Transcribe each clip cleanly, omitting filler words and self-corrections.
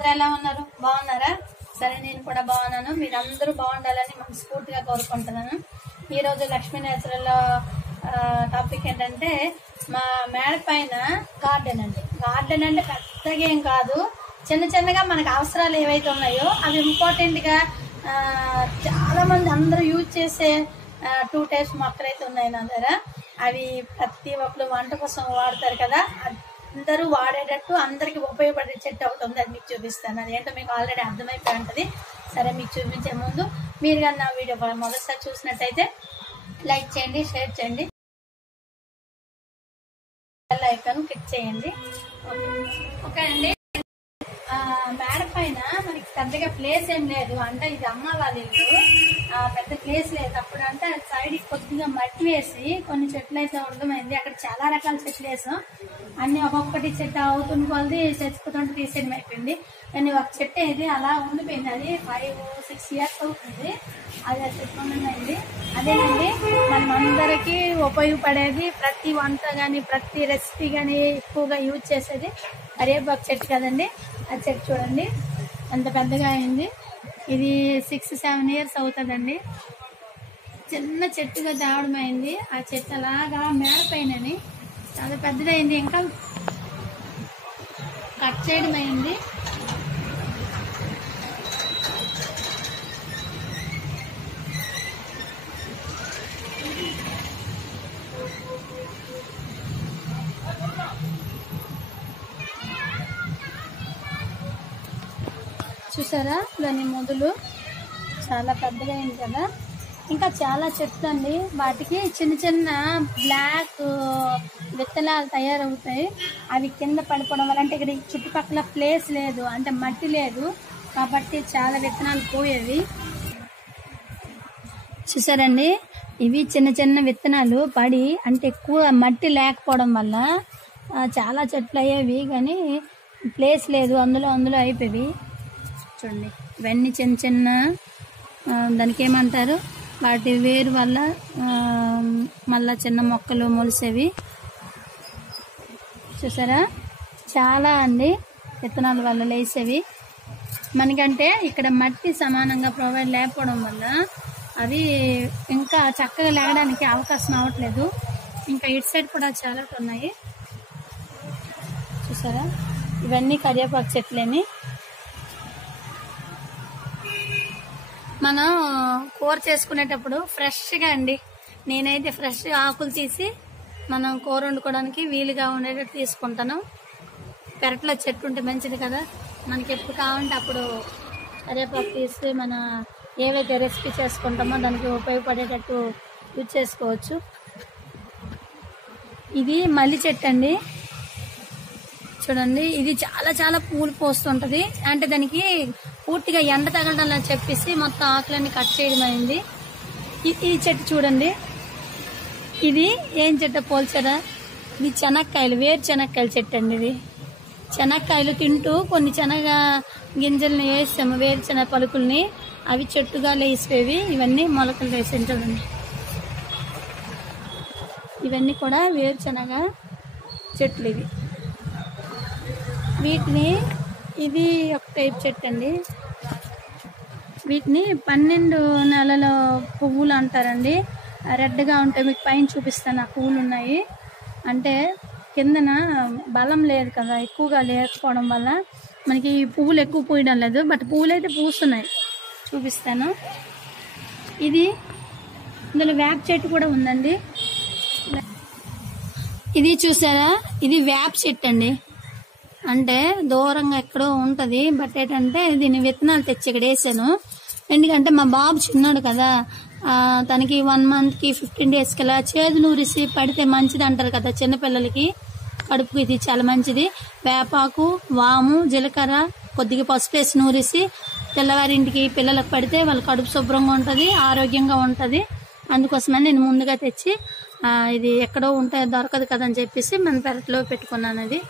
అందరూ ఎలా ఉన్నారు? బాగున్నారా? సరే, నేను కూడా బాగున్నాను. మీరందరూ బాగుండాలని మనస్ఫూర్తిగా కోరుకుంటున్నాను. ఈరోజు లక్ష్మీ నేచురల్ టాపిక్ ఏంటంటే మా మేడ పైన గార్డెన్ అండి. గార్డెన్ అంటే పెద్దగా ఏం కాదు, చిన్న చిన్నగా మనకు అవసరాలు ఏవైతే ఉన్నాయో అవి ఇంపార్టెంట్గా చాలా మంది అందరూ యూజ్ చేసే 2 టైప్స్ మొక్కలు అయితే ఉన్నాయి నా దగ్గర. అవి ప్రతి ఒక్కరు వంట కోసం వాడతారు కదా, అందరూ వాడేటట్టు అందరికి ఉపయోగపడే చెట్టు ఒకటి ఉంది. అది మీకు చూపిస్తాను. అదేంటో మీకు ఆల్రెడీ అర్థమైపోయి ఉంటుంది. సరే, మీకు చూపించే ముందు మీరు కానీ నా వీడియో మొదటిసారి చూసినట్టయితే లైక్ చేయండి, షేర్ చేయండి, బెల్ ఐకాన్ క్లిక్ చేయండి. ఓకే అండి. మేడ పైన మనకి పెద్దగా ప్లేస్ ఏం లేదు, అంటే ఇది అమ్మ వాళ్ళ ఇల్లు, పెద్ద ప్లేస్ లేదు. అప్పుడు అంటే సైడ్ కొద్దిగా మట్టి వేసి కొన్ని చెట్లు అయితే ఉండమైంది. అక్కడ చాలా రకాల చెట్లు వేసాం. అన్ని ఒక్కొక్కటి చెట్టు అవుతున్న కొలది చచ్చిపోతుంటే తీసేయడం అయిపోయింది. కానీ ఒక చెట్టు ఇది అలా ఉండిపోయింది. అది 5-6 years అవుతుంది. అది ఆ చెట్టు ఉండమైంది. అదేనండి మనం అందరికీ ఉపయోగపడేది, ప్రతి వంట కానీ ప్రతి రెసిపీ కానీ ఎక్కువగా యూజ్ చేసేది కరివేపాకు చెట్టు కదండి. ఆ చెట్టు చూడండి ఎంత పెద్దగా అయింది. ఇది 6-7 years అవుతుందండి. చిన్న చెట్టుగా తేవడం అయింది. ఆ చెట్టు అలాగా మేడ పైనని చాలా పెద్దదైంది. ఇంకా కట్ చేయడం అయింది. చూసారా దాని మొదలు చాలా పెద్దగా అయింది కదా. ఇంకా చాలా చెట్లు అండి, వాటికి చిన్న చిన్న బ్లాక్ విత్తనాలు తయారవుతాయి. అవి కింద పడిపోవడం వల్ల, అంటే ఇక్కడ చుట్టుపక్కల ప్లేస్ లేదు, అంటే మట్టి లేదు కాబట్టి చాలా విత్తనాలు పోయేవి. చూసారండి, ఇవి చిన్న చిన్న విత్తనాలు పడి, అంటే ఎక్కువ మట్టి లేకపోవడం వల్ల చాలా చెట్లు అయ్యేవి, కానీ ప్లేస్ లేదు, అందులో అయిపోయి. చూడండి, ఇవన్నీ చిన్న చిన్న దానికి ఏమంటారు, వాటి వేరు వల్ల మళ్ళా చిన్న మొక్కలు మొలిసేవి. చూసారా, చాలా అండి విత్తనాల వల్ల లేసేవి. మనకంటే ఇక్కడ మట్టి సమానంగా ప్రొవైడ్ లేకపోవడం వల్ల అవి ఇంకా చక్కగా లేగడానికి అవకాశం అవ్వట్లేదు. ఇంకా ఇటు సైడ్ కూడా చాలా ఉన్నాయి. చూసారా, ఇవన్నీ కరివేపాకు చెట్లేని. మనం కూర చేసుకునేటప్పుడు ఫ్రెష్గా అండి, నేనైతే ఫ్రెష్ ఆకులు తీసి మనం కూర వండుకోవడానికి వీలుగా ఉండేటట్టు తీసుకుంటాను. పెరట్లో చెట్టు ఉంటే మంచిది కదా, మనకి ఎప్పుడు కావాలంటే అప్పుడు కరివేపాకు తీసి మన ఏవైతే రెసిపీ చేసుకుంటామో దానికి ఉపయోగపడేటట్టు యూజ్ చేసుకోవచ్చు. ఇది మల్లి చెట్టు అండి. చూడండి, ఇది చాలా చాలా పూలు పోస్తుంటది. అంటే దానికి పూర్తిగా ఎండ తగలడం చెప్పేసి మొత్తం ఆకులన్నీ కట్ చేయడం అయింది. ఈ చెట్టు చూడండి, ఇది ఏం చెట్టు పోల్చారా, ఇది చెనక్కాయలు, వేరు చెనక్కాయల చెట్టు అండి. ఇది చెనక్కాయలు తింటూ కొన్ని శనగ గింజల్ని వేసాము, వేరుశెనగ పలుకుల్ని, అవి చెట్టుగా లేసిపోయి ఇవన్నీ మొలకలు వేసాను. చూడండి, ఇవన్నీ కూడా వేరుశెనగ చెట్లు. ఇవి వీటిని, ఇది ఒక టైప్ చెట్టు అండి. వీటిని 12 నెలల పువ్వులు అంటారండి. రెడ్గా ఉంటాయి. మీకు పైన చూపిస్తాను, ఆ పువ్వులు ఉన్నాయి. అంటే కిందన బలం లేదు కదా, ఎక్కువగా లేకపోవడం వల్ల మనకి ఈ పువ్వులు ఎక్కువ పూయడం లేదు. బట్ పువ్వులు అయితే పూస్తున్నాయి, చూపిస్తాను. ఇది ఇందులో వేప చెట్టు కూడా ఉందండి. ఇది చూసారా, ఇది వేప చెట్టు అండి. అంటే దూరంగా ఎక్కడో ఉంటది. బట్ ఏంటంటే దీన్ని విత్తనాలు తెచ్చి ఇక్కడ వేసాను. ఎందుకంటే మా బాబు చిన్నాడు కదా, తనకి 1 monthకి 15 daysకి ఇలా చేదు నూరిసి పడితే మంచిది అంటారు కదా చిన్నపిల్లలకి, కడుపుకి ఇది చాలా మంచిది. వేపాకు, వాము, జీలకర్ర, కొద్దిగా పసుపు వేసి నూరిసి తెల్లవారింటికి పిల్లలకు పడితే వాళ్ళ కడుపు శుభ్రంగా ఉంటుంది, ఆరోగ్యంగా ఉంటుంది. అందుకోసమని నేను ముందుగా తెచ్చి ఇది ఎక్కడో ఉంటే దొరకదు కదా అని చెప్పేసి మన పెరట్లో పెట్టుకున్నాను. అది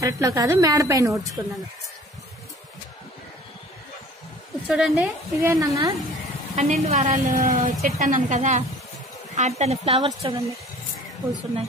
పెరట్లో కాదు, మేడ పైన ఊడ్చుకున్నాను. చూడండి, ఇదే నాన్న 12 వారాలు చెట్టు అన్నాను కదా, ఆడతల ఫ్లవర్స్ చూడండి పూస్తున్నాయి,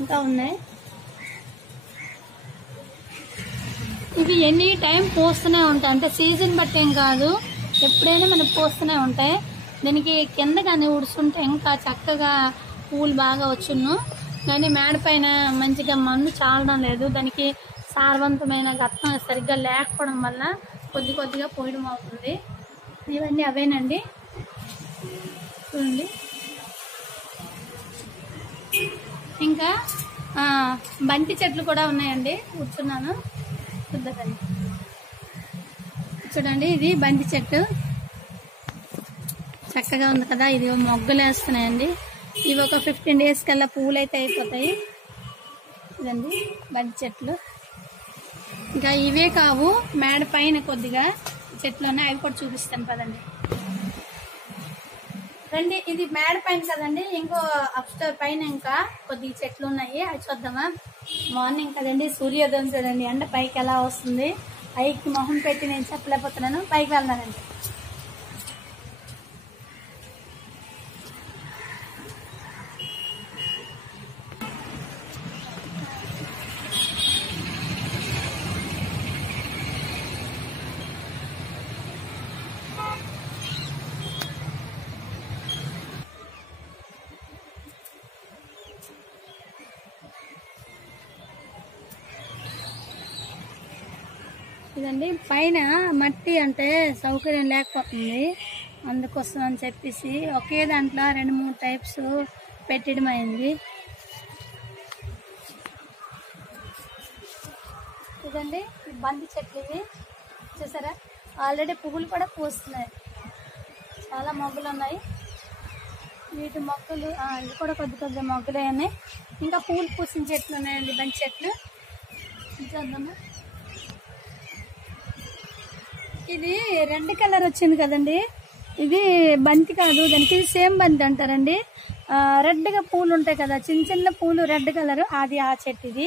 ఇంకా ఉన్నాయి. ఇవి ఎనీ టైం పోస్తూనే ఉంటాయి, అంటే సీజన్ బట్టి ఏం కాదు, ఎప్పుడైనా మనకు పోస్తూనే ఉంటాయి. దీనికి కింద కానీ ఉడుస్తుంటే ఇంకా చక్కగా పూలు బాగా వచ్చును. కానీ మేడ పైన మంచిగా మన్ను చాలడం లేదు, దానికి సారవంతమైన గత్తం సరిగ్గా లేకపోవడం వల్ల కొద్ది కొద్దిగా పోయడం అవుతుంది. ఇవన్నీ అవేనండి, చూడండి. ఇంకా బంతి చెట్లు కూడా ఉన్నాయండి, కూర్చున్నాను చూద్దామండి. చూడండి, ఇది బంతి చెట్టు చక్కగా ఉంది కదా. ఇది మొగ్గలు వేస్తున్నాయండి. ఇవి ఒక 15 days కల్లా పూలు అయితే అయిపోతాయి. ఇదండి బంతి చెట్లు. ఇంకా ఇవే కావు, మేడ పైన కొద్దిగా చెట్లు ఉన్నాయి, అవి కూడా చూపిస్తాను పదండి. రండి, ఇది మేడ పైన కదండి, ఇంకో అప్స్టోర్ పైన ఇంకా కొద్దిగా చెట్లు ఉన్నాయి, అవి చూద్దామా. మార్నింగ్ కదండి, సూర్యోదయం చూడండి, ఎండ పైకి ఎలా వస్తుంది. పైకి మొహం పెట్టి నేను చెప్పలేకపోతున్నాను, పైకి వెళ్దానండి. ఇదండి పైన మట్టి అంటే సౌకర్యం లేకపోతుంది, అందుకోసం అని చెప్పేసి ఒకే దాంట్లో 2-3 టైప్స్ పెట్టడం అయింది. ఇదండి బంతి చెట్లు, ఇవి చూసారా, ఆల్రెడీ పువ్వులు కూడా పూస్తున్నాయి, చాలా మొగ్గలు ఉన్నాయి. వీటి మొక్కలు ఇవి కూడా కొద్ది మొగ్గలే ఉన్నాయి. ఇంకా పూలు పూసిన చెట్లు ఉన్నాయండి, బంతి చెట్లు చూద్దామా. ఇది రెడ్ కలర్ వచ్చింది కదండి, ఇది బంతి కాదు, దానికి సేమ్ బంతి అంటారండి. రెడ్ గా పూలు ఉంటాయి కదా, చిన్న చిన్న పూలు రెడ్ కలర్, అది ఆ చెట్టు. ఇది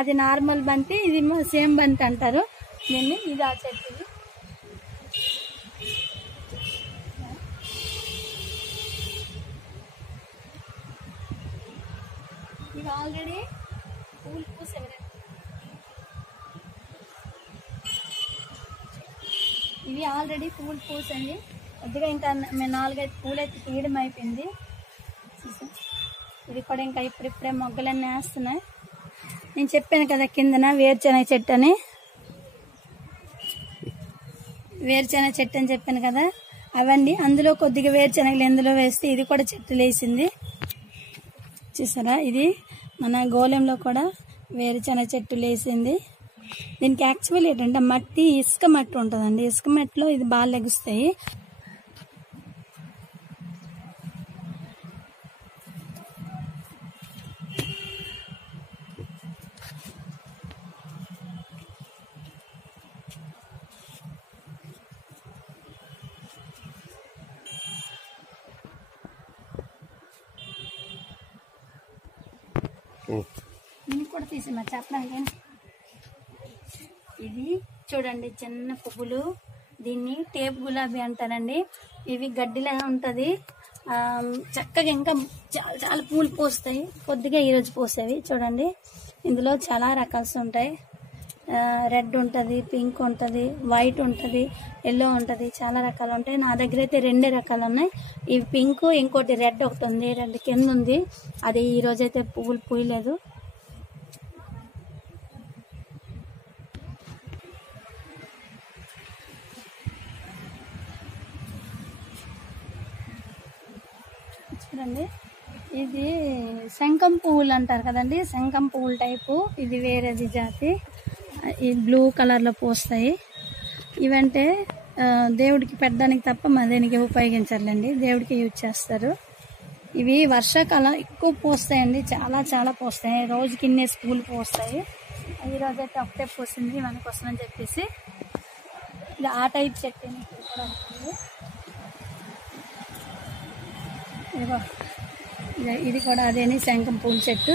అది నార్మల్ బంతి, ఇది సేమ్ బంతి అంటారు దీన్ని. ఇది ఆ చెట్టు. ఇది ఆల్రెడీ పూలు పూసేవి, ఇవి ఆల్రెడీ పూలు పూసండి. కొద్దిగా ఇంకా 4-5 పూలు అయితే తీయడం అయిపోయింది. ఇది కూడా ఇంకా ఇప్పుడిప్పుడే మొగ్గలన్నీ వేస్తున్నాయి. నేను చెప్పాను కదా కిందన వేరుశెనగ చెట్టు అని, వేరుశెనగ చెట్టు అని చెప్పాను కదా, అవన్నీ అందులో కొద్దిగా వేరుశెనగలు ఎందులో వేస్తే ఇది కూడా చెట్టు లేసింది. చూసారా, ఇది మన గోళంలో కూడా వేరుశెనగ చెట్టు లేసింది. దీనికి యాక్చువల్ ఏంటంటే మట్టి, ఇసుక మట్టి ఉంటుందండి, ఇసుక మట్టిలో ఇది బాగా లెగుస్తాయి. నేను కూడా తీసి మరి చెప్పడానికి. ఇది చూడండి చిన్న పువ్వులు, దీన్ని టేప్ గులాబీ అంటారండి. ఇవి గడ్డిలా ఉంటది, చక్కగా ఇంకా చాలా చాలా పూలు పూస్తాయి. కొద్దిగా ఈరోజు పూసేవి చూడండి. ఇందులో చాలా రకాలు ఉంటాయి, రెడ్ ఉంటుంది, పింక్ ఉంటుంది, వైట్ ఉంటుంది, ఎల్లో ఉంటుంది, చాలా రకాలు ఉంటాయి. నా దగ్గర అయితే 2 రకాలు ఉన్నాయి. ఇవి పింక్, ఇంకోటి రెడ్ ఒకటి ఉంది, రెడ్ కింద ఉంది, అది ఈరోజైతే పువ్వులు పూయలేదు. చూడండి, ఇది శంఖం పువ్వులు అంటారు కదండి, శంఖం పువ్వుల టైపు. ఇది వేరేది జాతి, ఈ బ్లూ కలర్లో పూస్తాయి. ఇవంటే దేవుడికి పెట్టడానికి తప్ప మన దేనికి ఉపయోగించాలండి, దేవుడికి యూజ్ చేస్తారు. ఇవి వర్షాకాలం ఎక్కువ పూస్తాయండి, చాలా చాలా పూస్తాయి, రోజుకి ఇన్నేసి పూలు పూస్తాయి. ఈరోజు అయితే ఒకటే పూసింది మన కోసం అని చెప్పేసి. ఇది ఆ టైప్ చెట్టు కూడా ఉంటుంది. ఇది కూడా అదేని శంఖం పూల చెట్టు.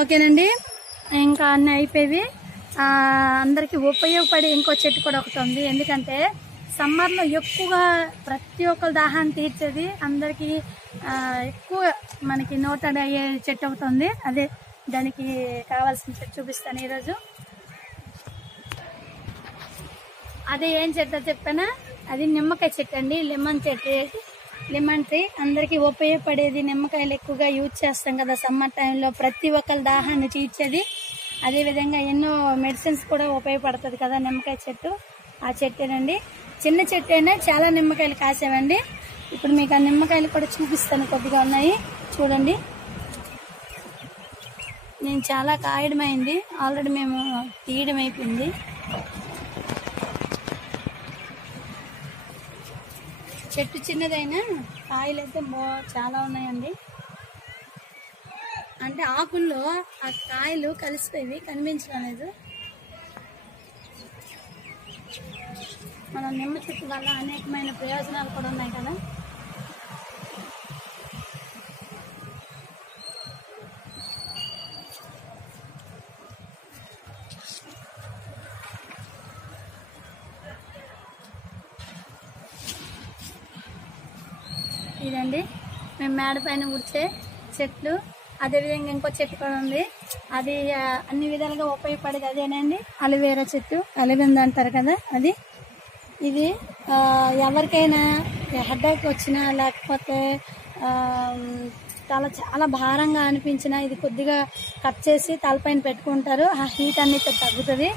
ఓకేనండి, ఇంకా అన్నీ అయిపోయి అందరికి ఉపయోగపడే ఇంకో చెట్టు కూడా ఒకటి ఉంది. ఎందుకంటే సమ్మర్లో ఎక్కువగా ప్రతి ఒక్కరి దాహాన్ని తీర్చేది, అందరికి ఎక్కువ మనకి నోటెడ్ అయ్యే చెట్టు ఒకటి ఉంది. అదే దానికి కావాల్సిన చెట్టు చూపిస్తాను ఈరోజు. అదే ఏం చెట్టు చెప్పానా, అది నిమ్మకాయ చెట్టు అండి, లెమన్ చెట్టు. లెమన్ ట్రీ అందరికి ఉపయోగపడేది. నిమ్మకాయలు ఎక్కువగా యూజ్ చేస్తాం కదా సమ్మర్ టైంలో, ప్రతి ఒక్కరి దాహాన్ని తీర్చేది. అదేవిధంగా ఎన్నో మెడిసిన్స్ కూడా ఉపయోగపడుతుంది కదా నిమ్మకాయ చెట్టు. ఆ చెట్టేనండి, చిన్న చెట్టు అయినా చాలా నిమ్మకాయలు కాసామండి. ఇప్పుడు మీకు ఆ నిమ్మకాయలు కూడా చూపిస్తాను, కొద్దిగా ఉన్నాయి చూడండి. నేను చాలా కాయడమైంది, ఆల్రెడీ మేము తీయడం అయిపోయింది. చెట్టు చిన్నదైనా కాయలు అయితే చాలా ఉన్నాయండి. అంటే ఆకుల్లో ఆ కాయలు కలిసిపోయి కనిపించడం లేదు. మన నిమ్మ చెట్టు వల్ల అనేకమైన ప్రయోజనాలు కూడా ఉన్నాయి కదా. ఇదండి మేము మేడ పైన ఉడిచే చెట్లు. అదేవిధంగా ఇంకో చెట్టు కూడా ఉంది, అది అన్ని విధాలుగా ఉపయోగపడేది అదేనండి, అలోవేరా చెట్టు. అలివింద అంటారు కదా అది. ఇది ఎవరికైనా హెడేక్ వచ్చినా లేకపోతే తల చాలా భారంగా అనిపించినా ఇది కొద్దిగా కట్ చేసి తలపైన పెట్టుకుంటారు, ఆ హీట్ అనేది తగ్గుతుంది.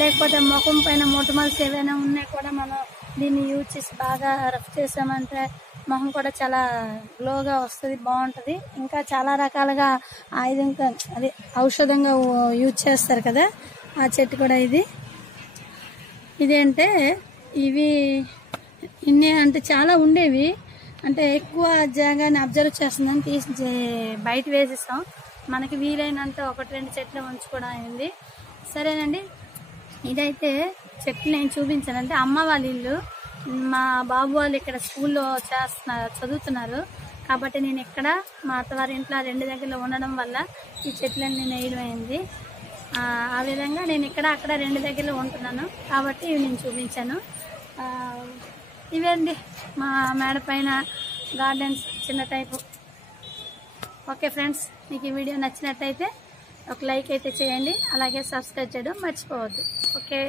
లేకపోతే ముఖం పైన మొటిమల్స్ ఏవైనా ఉన్నాయి కూడా మనం దీన్ని యూజ్ చేసి బాగా రఫ్ చేసామంటే మొహం కూడా చాలా గ్లోగా వస్తుంది, బాగుంటుంది. ఇంకా చాలా రకాలుగా ఆయుధంగా అదే ఔషధంగా యూజ్ చేస్తారు కదా ఆ చెట్టు కూడా. ఇదేంటే ఇవి ఇన్ని అంటే చాలా ఉండేవి, అంటే ఎక్కువ జాగాని అబ్జర్వ్ చేస్తుందని తీసి బయట వేసేస్తాం. మనకి వీలైనంత 1-2 చెట్లు ఉంచుకోవడం అయింది. సరేనండి, ఇదైతే చెట్లు నేను చూపించానంటే అమ్మ వాళ్ళ ఇల్లు. మా బాబు వాళ్ళు ఇక్కడ స్కూల్లో చదువుతున్నారు కాబట్టి నేను ఇక్కడ మా అత్తవారి ఇంట్లో 2 దగ్గరలో ఉండడం వల్ల ఈ చెట్లను నేను వేయడం అయింది. ఆ విధంగా నేను ఇక్కడ అక్కడ 2 దగ్గరలో ఉంటున్నాను కాబట్టి ఇవి నేను చూపించాను. ఇవేండి మా మేడ పైన గార్డెన్స్ చిన్న టైపు. ఓకే ఫ్రెండ్స్, మీకు ఈ వీడియో నచ్చినట్టయితే ఒక లైక్ అయితే చేయండి, అలాగే సబ్స్క్రైబ్ చేయడం మర్చిపోవద్దు. ఓకే.